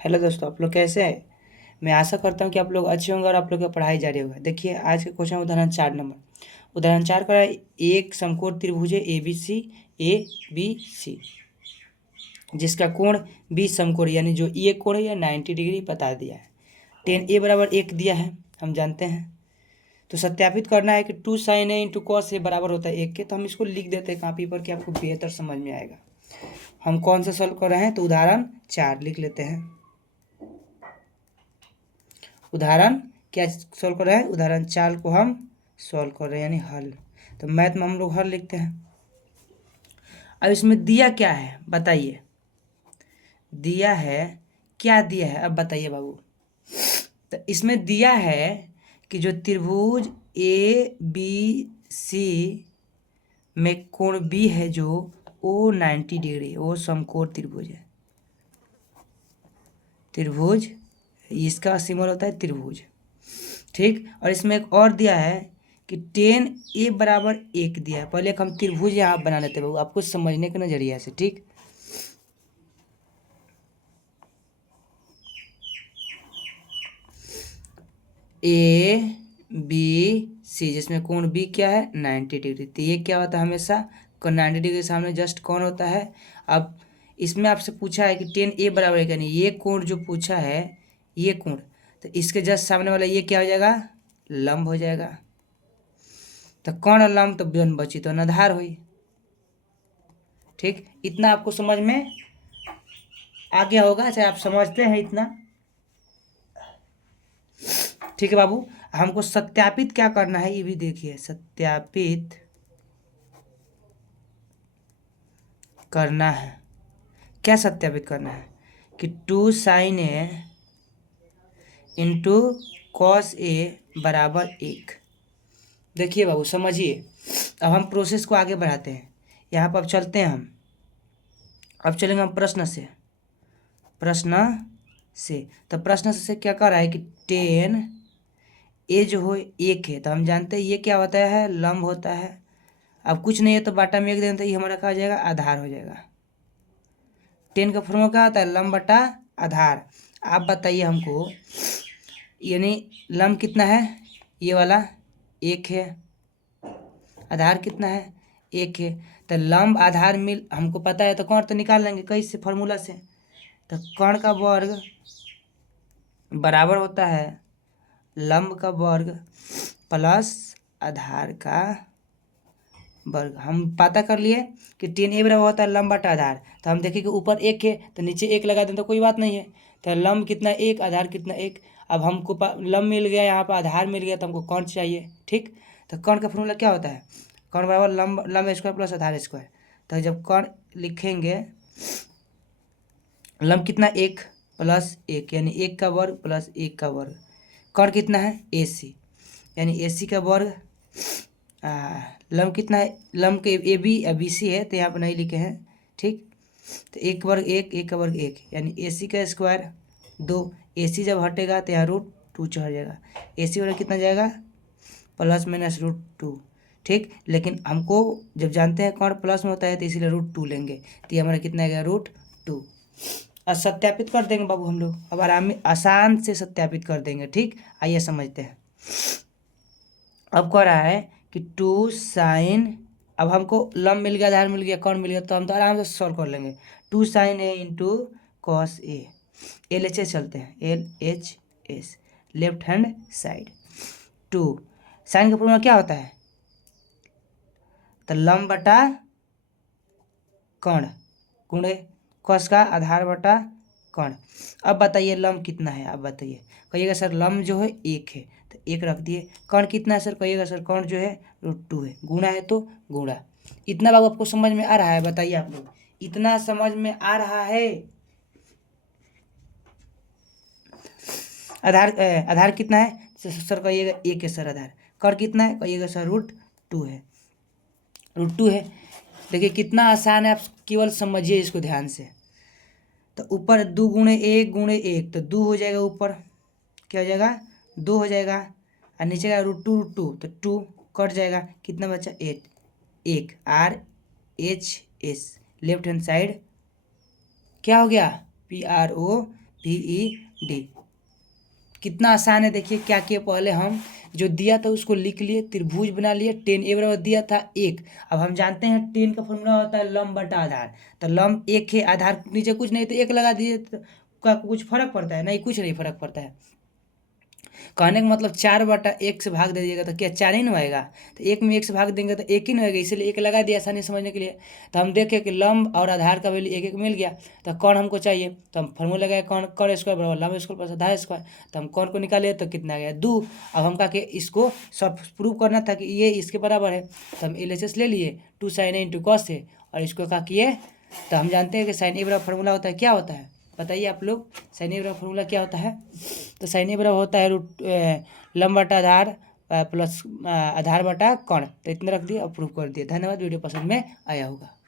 Hello दोस्तों, आप लोग कैसे हैं। मैं आशा करता हूँ कि आप लोग अच्छे होंगे और आप लोग का पढ़ाई जारी होगा। देखिए आज का क्वेश्चन उदाहरण 4 नंबर। उदाहरण 4 का है, एक समकोण त्रिभुज है ए बी सी जिसका कोण बी समकोण यानी जो ये कोण है या 90 डिग्री बता दिया है। टेन ए बराबर 1 दिया है, हम जानते हैं। तो सत्यापित करना है कि 2 sin a × cos a बराबर होता है 1 के। तो हम इसको लिख देते हैं कॉपी पर कि आपको बेहतर समझ में आएगा। हम कौन सा सॉल्व कर रहे हैं, तो उदाहरण 4 लिख लेते हैं। उदाहरण क्या सॉल्व कर रहे हैं, उदाहरण 4 को हम सॉल्व कर रहे हैं यानी हल। तो मैथ में हम लोग हल लिखते हैं। अब इसमें दिया क्या है बताइए, दिया है क्या दिया है, अब बताइए बाबू। तो इसमें दिया है कि जो त्रिभुज ए बी सी में कोण बी है जो वो 90 डिग्री, वो समकोण त्रिभुज है। त्रिभुज, इसका सिंबल होता है त्रिभुज, ठीक। और इसमें एक और दिया है कि टेन ए बराबर 1 दिया है। पहले एक हम त्रिभुज यहाँ बना लेते हैं बाबू, आपको समझने के नजरिया से, ठीक। ए बी सी जिसमें कोण बी क्या है 90 डिग्री। तो ये क्या होता है, हमेशा 90 डिग्री के सामने जस्ट कौन होता है। अब इसमें आपसे पूछा है कि टेन ए बराबर है, यानी ये कोण जो पूछा है ये कोण, तो इसके जस्ट सामने वाला ये क्या हो जाएगा, लंब हो जाएगा। तो कौन लंब तो बिन बची तो अनाधार हुई, ठीक। इतना आपको समझ में आ गया होगा, चाहे आप समझते हैं इतना, ठीक है बाबू। हमको सत्यापित क्या करना है ये भी देखिए। सत्यापित करना है, क्या सत्यापित करना है कि 2 sin a × cos a बराबर 1। देखिए बाबू समझिए, अब हम प्रोसेस को आगे बढ़ाते हैं। यहाँ पर अब चलते हैं हम, अब चलेंगे हम प्रश्न से। तो प्रश्न से क्या कर रहा है कि टेन ए जो हो 1 है, तो हम जानते हैं ये क्या होता है, लंब होता है। अब कुछ नहीं है तो बाटा में 1 देते, ये हमारा क्या हो जाएगा, आधार हो जाएगा। टेन का फॉर्मूला क्या होता है, लंब बटा आधार। आप बताइए हमको, यानी लंब कितना है, ये वाला 1 है, आधार कितना है 1 है। तो लंब आधार मिल हमको पता है, तो कौन तो निकाल लेंगे कैसे, फॉर्मूला से। तो कर्ण का वर्ग बराबर होता है लंब का वर्ग प्लस आधार का वर्ग। हम पता कर लिए कि टेन ए बराबर होता है लंब बटा आधार। तो हम देखें कि ऊपर 1 है तो नीचे 1 लगा दें तो कोई बात नहीं है। तो लंब कितना 1, आधार कितना 1। अब हमको लंब मिल गया, यहाँ पर आधार मिल गया, तो हमको कर्ण चाहिए, ठीक। तो कर्ण का फॉर्मूला क्या होता है, कर्ण बराबर लंब लंब स्क्वायर प्लस आधार स्क्वायर। तो जब कर्ण लिखेंगे, लंब कितना 1 प्लस 1 यानी 1 का वर्ग प्लस 1 का वर्ग। कर्ण कितना है ए सी, यानी ए सी का वर्ग। लंब कितना है, लंब के ए बी या बी सी है तो यहाँ पर नहीं लिखे हैं, ठीक। तो 1 वर्ग 1, 1 का वर्ग 1 यानी ए सी का स्क्वायर 2। ए सी जब हटेगा तो यहाँ √2 चढ़ जाएगा। ए सी वाला कितना जाएगा, प्लस माइनस √2, ठीक। लेकिन हमको जब जानते हैं कौन प्लस में होता है तो इसीलिए √2 लेंगे। तो ये हमारा कितना आ गया √2। और सत्यापित कर देंगे बाबू हम लोग, अब आसान से सत्यापित कर देंगे, ठीक। आइए समझते हैं। अब कह रहा है कि 2 sin, अब हमको लंब मिल गया, आधार मिल गया, कौन मिल गया, तो हम तो आराम से सॉल्व कर लेंगे। 2 sin a × cos a, LHS चलते हैं, LHS left hand side. 2 sine का फॉर्मूला क्या होता है, तो लंब बटा कर्ण गुणे कॉस का आधार बटा कर्ण। अब बताइए लंब कितना है, अब बताइए। कहिएगा सर लंब जो है 1 है, तो 1 रख दिए। कर्ण कितना है सर, कहिएगा सर कर्ण जो है √2 है, गुणा है तो गुणा। इतना बाबू आपको समझ में आ रहा है, बताइए आप लोग, इतना समझ में आ रहा है। आधार कितना है सर, कहिएगा 1 है सर आधार। कर्ण कितना है, कहिएगा सर √2 है, √2 है। देखिए कितना आसान है, आप केवल समझिए इसको ध्यान से। तो ऊपर 2 × 1 तो 2 हो जाएगा, ऊपर क्या हो जाएगा 2 हो जाएगा, और नीचे का √2 तो 2 कट जाएगा, कितना बचा 8। 1 RHS लेफ्ट हैंड साइड क्या हो गया PRO PED। कितना आसान है, देखिए क्या किए, पहले हम जो दिया था उसको लिख लिए, त्रिभुज बना लिए, टेन ए बराबर दिया था 1। अब हम जानते हैं टेन का फॉर्मूला होता है लंब बटा आधार, तो लंब 1 है, आधार नीचे कुछ नहीं तो 1 लगा दिए, तो क्या कुछ फर्क पड़ता है? नहीं, कुछ नहीं फर्क पड़ता है। कहने का मतलब 4/1 से भाग दे दिएगा तो क्या 4 ही ना आएगा? तो 1 में 1 से भाग देंगे तो 1 ही ना आएगा, इसलिए 1 लगा दिया आसानी समझने के लिए। तो हम देखें कि लंब और आधार का वैल्यू 1 1 मिल गया, तो कौन हमको चाहिए, तो हम फॉर्मूला लगाए कौन कौन स्क्वायर बराबर लंब स्क्वायर प्लस आधार स्क्वायर, तो हम कौन को निकाले तो कितना आ गया 2। अब हम कहा कि इसको सब प्रूव करना था कि ये इसके बराबर है, तो हम LHS ले लिए 2 sin a इंटू कॉस है, और इसको कहा कि ये, तो हम जानते हैं कि साइन ए बराबर फॉर्मूला होता है, क्या होता है बताइए आप लोग, साइन ए बराबर फॉर्मूला क्या होता है? तो साइन ए बराबर होता है लंब बटा आधार प्लस आधार बटा कोण। तो इतना रख दिए और प्रूव कर दिए। धन्यवाद, वीडियो पसंद में आया होगा।